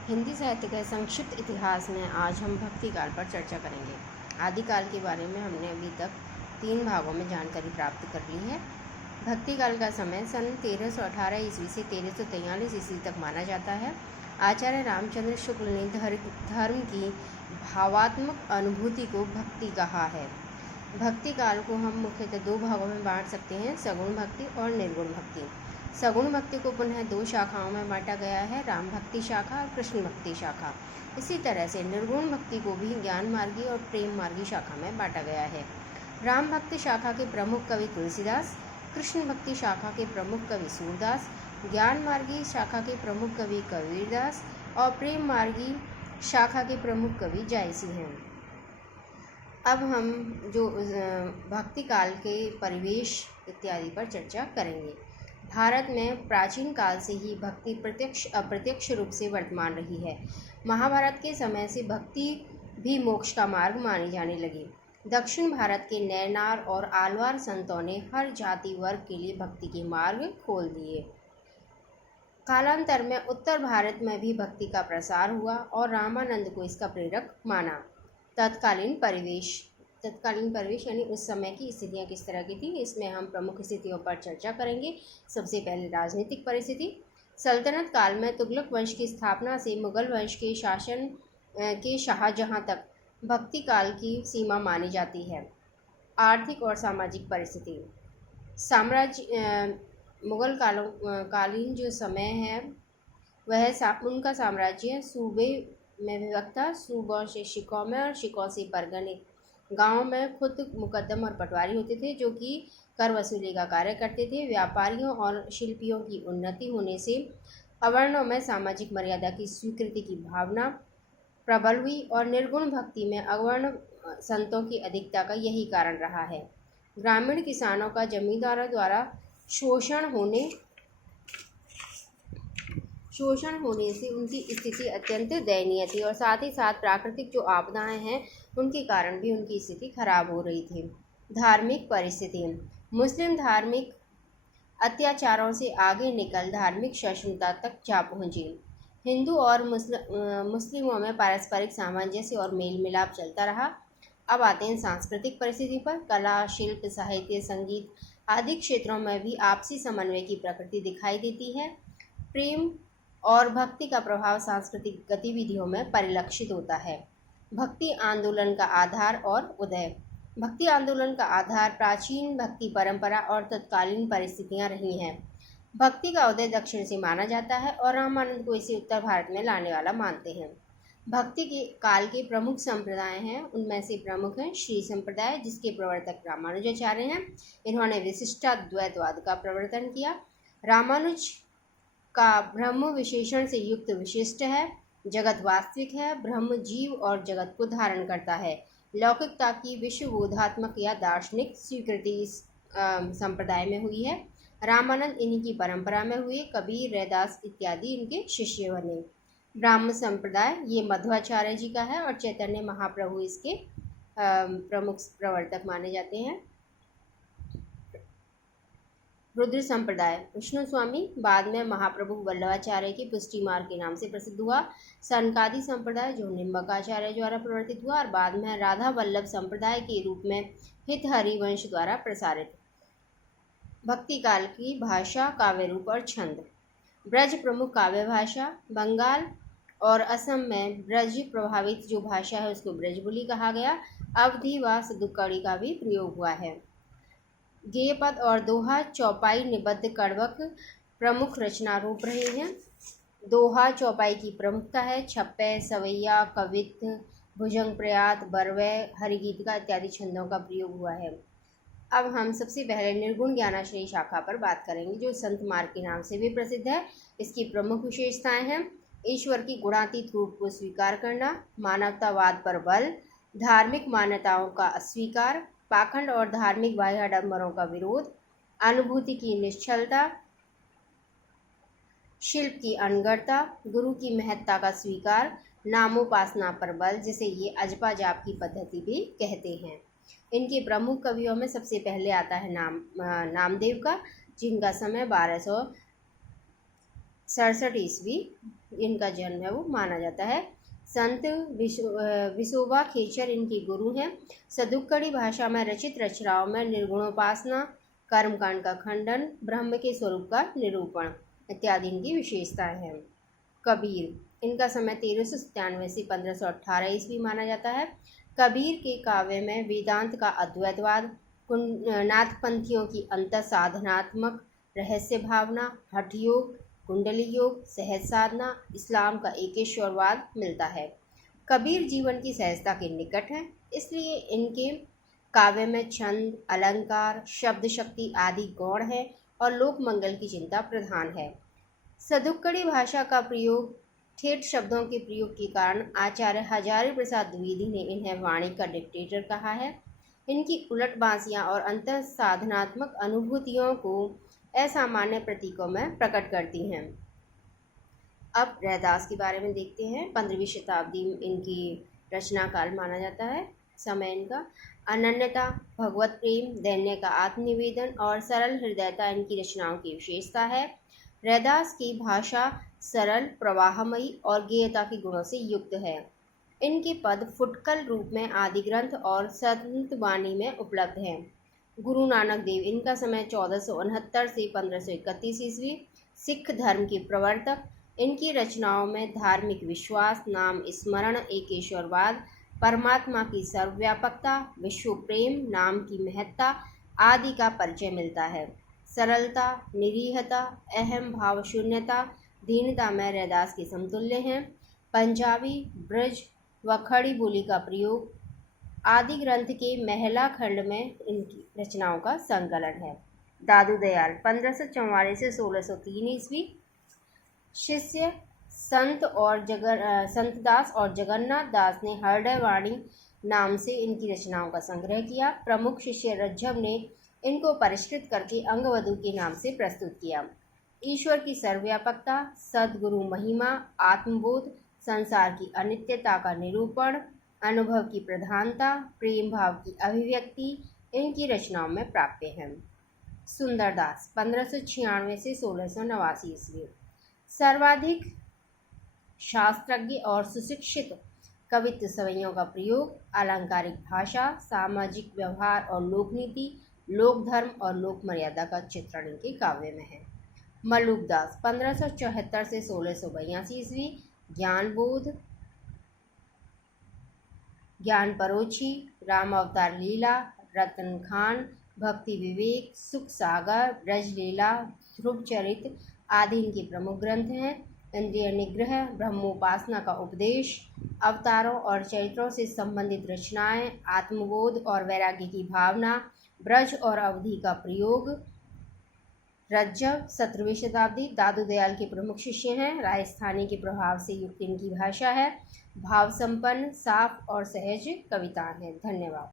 हिंदी साहित्य के संक्षिप्त इतिहास में आज हम भक्ति काल पर चर्चा करेंगे। आदिकाल के बारे में हमने अभी तक 3 भागों में जानकारी प्राप्त कर ली है। भक्ति काल का समय सन 1318 ईस्वी से 1343 ईस्वी तक माना जाता है। आचार्य रामचंद्र शुक्ल ने धर्म की भावात्मक अनुभूति को भक्ति कहा है। भक्ति काल को हम मुख्यतः 2 भागों में बांट सकते हैं, सगुण भक्ति और निर्गुण भक्ति। सगुण भक्ति को पुनः 2 शाखाओं में बांटा गया है, राम भक्ति शाखा और कृष्ण भक्ति शाखा। इसी तरह से निर्गुण भक्ति को भी ज्ञान मार्गी और प्रेम मार्गी शाखा में बांटा गया है। राम भक्ति शाखा के प्रमुख कवि तुलसीदास, कृष्ण भक्ति शाखा के प्रमुख कवि सूरदास, ज्ञान मार्गी शाखा के प्रमुख कवि कबीरदास और प्रेम मार्गी शाखा के प्रमुख कवि जायसी हैं। अब हम जो भक्ति काल के परिवेश इत्यादि पर चर्चा करेंगे। भारत में प्राचीन काल से ही भक्ति प्रत्यक्ष अप्रत्यक्ष रूप से वर्तमान रही है। महाभारत के समय से भक्ति भी मोक्ष का मार्ग मानी जाने लगी। दक्षिण भारत के नैनार और आलवार संतों ने हर जाति वर्ग के लिए भक्ति के मार्ग खोल दिए। कालांतर में उत्तर भारत में भी भक्ति का प्रसार हुआ और रामानंद को इसका प्रेरक माना। तत्कालीन परिवेश यानी उस समय की स्थितियाँ किस तरह की थी, इसमें हम प्रमुख स्थितियों पर चर्चा करेंगे। सबसे पहले राजनीतिक परिस्थिति। सल्तनत काल में तुगलक वंश की स्थापना से मुगल वंश के शासन के शाहजहां तक भक्ति काल की सीमा मानी जाती है। आर्थिक और सामाजिक परिस्थिति। मुगल कालीन जो समय है वह उनका साम्राज्य सूबे में विभक्त था। सूबों से शिकों में और शिकों से परगने। गाँव में खुद मुकद्दम और पटवारी होते थे जो कि कर वसूली का कार्य करते थे। व्यापारियों और शिल्पियों की उन्नति होने से अवर्णों में सामाजिक मर्यादा की स्वीकृति की भावना प्रबल हुई और निर्गुण भक्ति में अवर्ण संतों की अधिकता का यही कारण रहा है। ग्रामीण किसानों का जमींदारों द्वारा शोषण होने से उनकी स्थिति अत्यंत दयनीय थी और साथ ही साथ प्राकृतिक जो आपदाएं हैं उनके कारण भी उनकी स्थिति खराब हो रही थी। धार्मिक परिस्थिति। मुस्लिम धार्मिक अत्याचारों से आगे निकल धार्मिक सहिष्णुता तक जा पहुंची। हिंदू और मुस्लिमों में पारस्परिक सामंजस्य और मेल मिलाप चलता रहा। अब आते हैं सांस्कृतिक परिस्थिति पर। कला, शिल्प, साहित्य, संगीत आदि क्षेत्रों में भी आपसी समन्वय की प्रकृति दिखाई देती है। प्रेम और भक्ति का प्रभाव सांस्कृतिक गतिविधियों में परिलक्षित होता है। भक्ति आंदोलन का आधार और उदय। भक्ति आंदोलन का आधार प्राचीन भक्ति परंपरा और तत्कालीन परिस्थितियां रही हैं। भक्ति का उदय दक्षिण से माना जाता है और रामानंद को इसे उत्तर भारत में लाने वाला मानते हैं। भक्ति के काल के प्रमुख संप्रदाय हैं, उनमें से प्रमुख हैं श्री संप्रदाय, जिसके प्रवर्तक रामानुजाचार्य हैं। इन्होंने विशिष्टाद्वैतवाद का प्रवर्तन किया। रामानुज का ब्रह्म विशेषण से युक्त विशिष्ट है। जगत वास्तविक है। ब्रह्म जीव और जगत को धारण करता है। लौकिकता की विश्वबोधात्मक या दार्शनिक स्वीकृति इस संप्रदाय में हुई है। रामानंद इन्हीं की परंपरा में हुए। कबीर, रैदास इत्यादि इनके शिष्य बने। ब्राह्म संप्रदाय ये मध्वाचार्य जी का है और चैतन्य महाप्रभु इसके प्रमुख प्रवर्तक माने जाते हैं। रुद्र संप्रदाय विष्णु स्वामी बाद में महाप्रभु वल्लभाचार्य के पुष्टि मार्ग के नाम से प्रसिद्ध हुआ। सनकादि संप्रदाय जो निम्बकाचार्य द्वारा प्रवर्तित हुआ और बाद में राधा वल्लभ संप्रदाय के रूप में हितहरि वंश द्वारा प्रसारित। भक्ति काल की भाषा, काव्य रूप और छंद। ब्रज प्रमुख काव्य भाषा। बंगाल और असम में ब्रज प्रभावित जो भाषा है उसको ब्रजबुली कहा गया। अवधि व सदुक्कड़ी का भी प्रयोग हुआ है। गेय पद और दोहा, चौपाई, निबद्ध, कड़वक प्रमुख रचना रूप रहे हैं। दोहा चौपाई की प्रमुखता है। छप्पे, सवैया, कवित्त, भुजंग प्रयात, बरवै, हरिगीतिका इत्यादि छंदों का प्रयोग हुआ है। अब हम सबसे पहले निर्गुण ज्ञानाश्रयी शाखा पर बात करेंगे जो संत मार्ग के नाम से भी प्रसिद्ध है। इसकी प्रमुख विशेषताएं हैं ईश्वर की गुणातीत रूप को स्वीकार करना, मानवतावाद पर बल, धार्मिक मान्यताओं का अस्वीकार, पाखंड और धार्मिक बाह्य आडंबरों का विरोध, अनुभूति की निश्चलता, शिल्प की अनगढ़ता, गुरु की महत्ता का स्वीकार, नामोपासना पर बल, जिसे ये अजपा जाप की पद्धति भी कहते हैं। इनके प्रमुख कवियों में सबसे पहले आता है नामदेव का, जिनका समय 67 ईस्वी इनका जन्म है वो माना जाता है। संत विसोबा खेचर इनके गुरु हैं। सदुक्कड़ी भाषा में रचित रचनाओं में निर्गुणोपासना, कर्मकांड का खंडन, ब्रह्म के स्वरूप का निरूपण इत्यादि इनकी विशेषताएं हैं। कबीर इनका समय 1397 से 1518 ईस्वी माना जाता है। कबीर के काव्य में वेदांत का अद्वैतवाद, नाथपंथियों की अंतर साधनात्मक रहस्य भावना, हठ योग, कुंडली योग, सहज साधना, इस्लाम का एकेश्वरवाद मिलता है। कबीर जीवन की सहजता के निकट हैं, इसलिए इनके काव्य में छंद, अलंकार, शब्द शक्ति आदि गौण है और लोक मंगल की चिंता प्रधान है। सदुक्कड़ी भाषा का प्रयोग, ठेठ शब्दों के प्रयोग के कारण आचार्य हजारी प्रसाद द्विवेदी ने इन्हें वाणी का डिक्टेटर कहा है। इनकी उलट बांसियाँ और अंतर साधनात्मक अनुभूतियों को असामान्य प्रतीकों में प्रकट करती हैं। अब रैदास के बारे में देखते हैं। 15वीं शताब्दी इनकी रचना काल माना जाता है। समय इनका अनन्यता, भगवत प्रेम, दैन्य का आत्मनिवेदन और सरल हृदयता इनकी रचनाओं की विशेषता है। रैदास की भाषा सरल, प्रवाहमयी और गेयता के गुणों से युक्त है। इनके पद फुटकल रूप में आदि ग्रंथ और संत वाणी में उपलब्ध हैं। गुरु नानक देव इनका समय 1469 से 1531 ईस्वी, सिख धर्म के प्रवर्तक। इनकी रचनाओं में धार्मिक विश्वास, नाम स्मरण, एकेश्वरवाद, परमात्मा की सर्वव्यापकता, विश्व प्रेम, नाम की महत्ता आदि का परिचय मिलता है। सरलता, निरीहता, अहम भाव शून्यता, दीनता में रैदास के समतुल्य हैं। पंजाबी, ब्रज व खड़ी बोली का प्रयोग आदि ग्रंथ के महला खंड में इनकी रचनाओं का संकलन है। दादू दयाल 1544 से 1603 ईस्वी, शिष्य संतदास और जगन्नाथ दास ने हृदय वाणी नाम से इनकी रचनाओं का संग्रह किया। प्रमुख शिष्य रज्जब ने इनको परिष्कृत करके अंगवधु के नाम से प्रस्तुत किया। ईश्वर की सर्वव्यापकता, सद्गुरु महिमा, आत्मबोध, संसार की अनित्यता का निरूपण, अनुभव की प्रधानता, प्रेम भाव की अभिव्यक्ति इनकी रचनाओं में प्राप्य हैं। सुंदरदास 1596 से 1689 ईस्वी, सर्वाधिक शास्त्रज्ञ और सुशिक्षित कवित्व सवैयों का प्रयोग, अलंकारिक भाषा, सामाजिक व्यवहार और लोकनीति, लोक धर्म और लोक मर्यादा का चित्रण इनके काव्य में है। मलूकदास 1574 से 1682 ईस्वी, ज्ञानबोध, ज्ञान परोछी, राम अवतार लीला, रतन खान, भक्ति विवेक, सुख सागर, ब्रज लीला, ध्रुव चरित आदि इनके प्रमुख ग्रंथ हैं। इंद्रिय निग्रह, ब्रह्मोपासना का उपदेश, अवतारों और चरित्रों से संबंधित रचनाएं, आत्मबोध और वैराग्य की भावना, ब्रज और अवधि का प्रयोग। रज्जब 17वीं शताब्दी, दादू दयाल के प्रमुख शिष्य हैं। राजस्थानी के प्रभाव से युक्त इनकी भाषा है। भाव संपन्न, साफ और सहज कविताएं हैं। धन्यवाद।